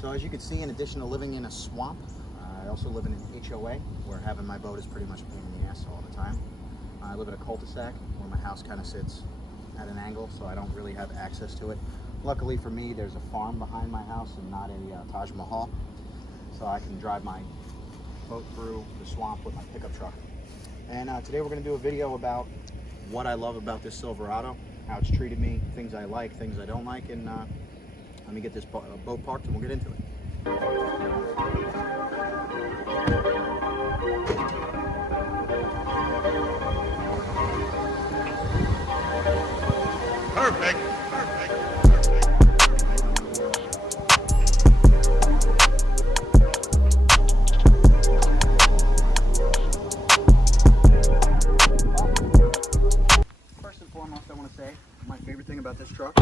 So as you can see, in addition to living in a swamp, I also live in an HOA where having my boat is pretty much a pain in the ass all the time. I live in a cul-de-sac where my house kind of sits at an angle, so I don't really have access to it. Luckily for me, there's a farm behind my house and not a Taj Mahal, so I can drive my boat through the swamp with my pickup truck. And today we're going to do a video about what I love about this Silverado, how it's treated me, things I like, things I don't like, and let me get this boat parked and we'll get into it. Perfect. First and foremost, I want to say my favorite thing about this truck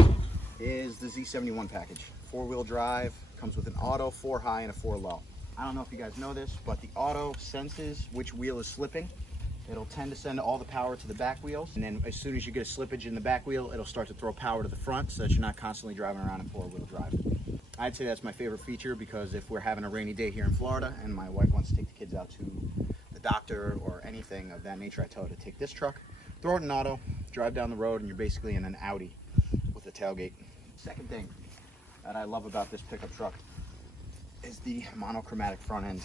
is the Z71 package. 4-wheel drive, comes with an auto, 4 high and a 4 low. I don't know if you guys know this, but the auto senses which wheel is slipping. It'll tend to send all the power to the back wheels, and then as soon as you get a slippage in the back wheel, it'll start to throw power to the front so that you're not constantly driving around in 4-wheel drive. I'd say that's my favorite feature, because if we're having a rainy day here in Florida and my wife wants to take the kids out to the doctor or anything of that nature, I tell her to take this truck, throw it in auto, drive down the road, and you're basically in an Audi with a tailgate. Second thing that I love about this pickup truck is the monochromatic front end.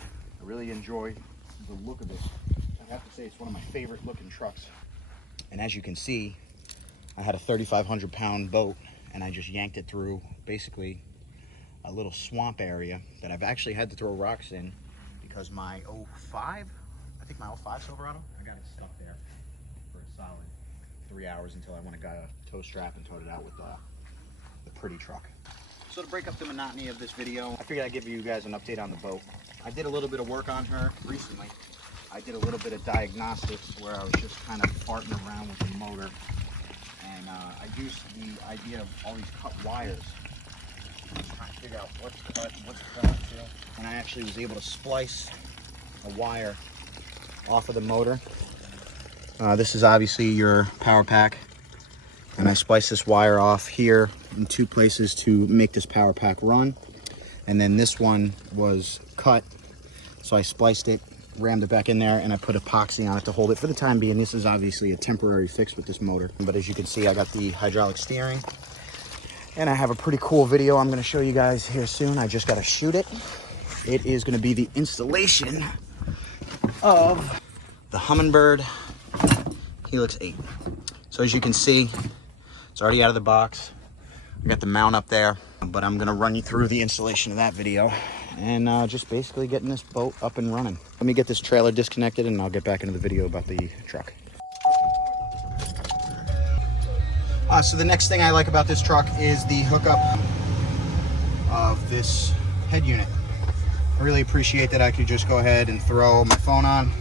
I really enjoy the look of it. I have to say it's one of my favorite looking trucks. And as you can see, I had a 3,500 pound boat and I just yanked it through basically a little swamp area that I've actually had to throw rocks in because my 05 Silverado, I got it stuck there for a solid 3 hours until I went and got a tow strap and towed it out with the pretty truck. So to break up the monotony of this video, I figured I'd give you guys an update on the boat. I did a little bit of work on her recently. I did a little bit of diagnostics where I was just kind of farting around with the motor, and I used the idea of all these cut wires. Just trying to figure out what's cut and what's cut, and I actually was able to splice a wire off of the motor. This is obviously your power pack, and I spliced this wire off here in 2 places to make this power pack run, and then this one was cut, so I spliced it, rammed it back in there, and I put epoxy on it to hold it for the time being. This is obviously a temporary fix with this motor, but as you can see, I got the hydraulic steering, and I have a pretty cool video I'm going to show you guys here soon. I just got to shoot it. It is going to be the installation of the Humminbird Helix 8. So as you can see, it's already out of the box. I got the mount up there, but I'm going to run you through the installation of that video and just basically getting this boat up and running. Let me get this trailer disconnected and I'll get back into the video about the truck. So the next thing I like about this truck is the hookup of this head unit. I really appreciate that I could just go ahead and throw my phone on.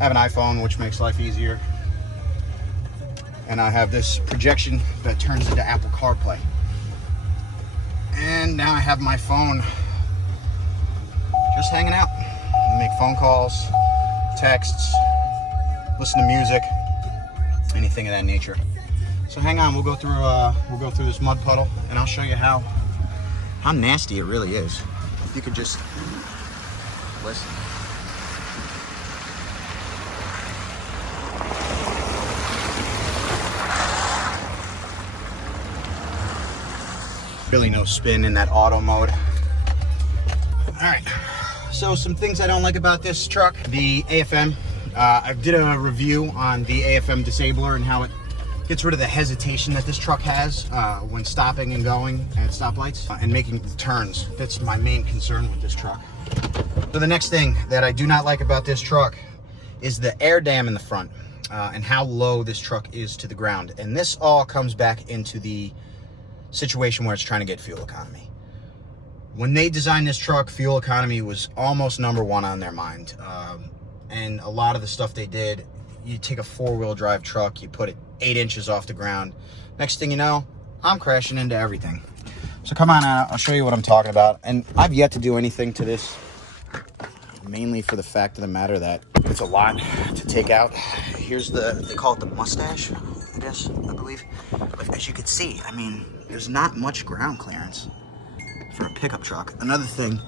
I have an iPhone, which makes life easier. And I have this projection that turns into Apple CarPlay. And now I have my phone just hanging out. Make phone calls, texts, listen to music, anything of that nature. So hang on, we'll go through this mud puddle, and I'll show you how nasty it really is. If you could just listen. Really no spin in that auto mode. All right, so some things I don't like about this truck. The AFM, I did a review on the AFM disabler and how it gets rid of the hesitation that this truck has when stopping and going at stoplights and making turns. That's my main concern with this truck. So the next thing that I do not like about this truck is the air dam in the front and how low this truck is to the ground. And this all comes back into the situation where it's trying to get fuel economy. When they designed this truck, fuel economy was almost #1 on their mind. And a lot of the stuff they did, you take a 4-wheel drive truck, you put it 8 inches off the ground. Next thing you know, I'm crashing into everything. So come on out, I'll show you what I'm talking about. And I've yet to do anything to this, mainly for the fact of the matter that it's a lot to take out. Here's they call it the mustache, I guess, I believe. But as you can see, I mean, there's not much ground clearance for a pickup truck. Another thing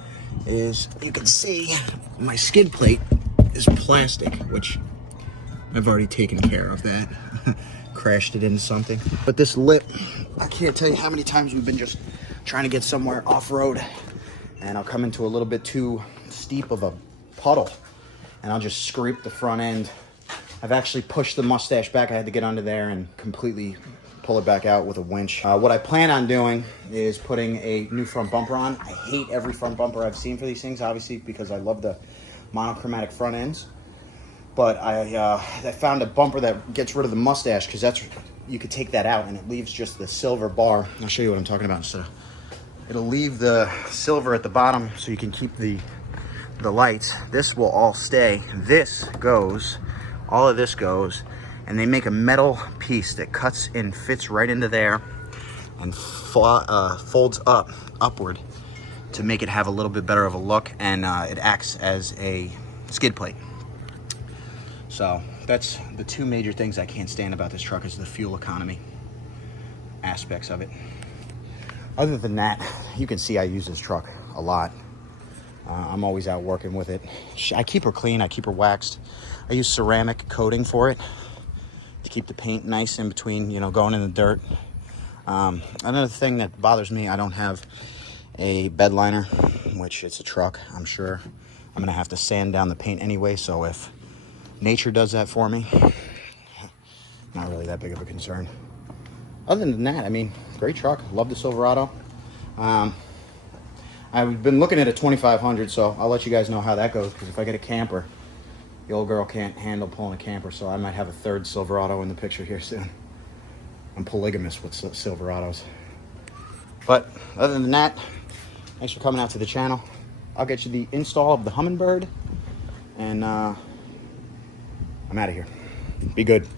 is you can see my skid plate is plastic, which I've already taken care of that. Crashed it into something. But this lip, I can't tell you how many times we've been just trying to get somewhere off-road, and I'll come into a little bit too steep of a puddle, and I'll just scrape the front end. I've actually pushed the mustache back. I had to get under there and completely pull it back out with a winch. What I plan on doing is putting a new front bumper on. I hate every front bumper I've seen for these things, obviously, because I love the monochromatic front ends. But I found a bumper that gets rid of the mustache, because that's, you could take that out and it leaves just the silver bar. I'll show you what I'm talking about instead of, it'll leave the silver at the bottom so you can keep the lights. This will all stay. This goes, all of this goes, and they make a metal piece that cuts and fits right into there and folds upward to make it have a little bit better of a look, and it acts as a skid plate. So that's the two major things I can't stand about this truck, is the fuel economy aspects of it. Other than that, you can see I use this truck a lot. I'm always out working with it. I keep her clean, I keep her waxed. I use ceramic coating for it to keep the paint nice in between, you know, going in the dirt. Another thing that bothers me, I don't have a bed liner, which it's a truck. I'm sure I'm gonna have to sand down the paint anyway, so if nature does that for me, not really that big of a concern. Other than that, I mean, great truck. Love the Silverado. I've been looking at a 2500, so I'll let you guys know how that goes, because if I get a camper, the old girl can't handle pulling a camper, so I might have a third Silverado in the picture here soon. I'm polygamous with Silverados. But other than that, thanks for coming out to the channel. I'll get you the install of the Hummingbird, and I'm out of here. Be good.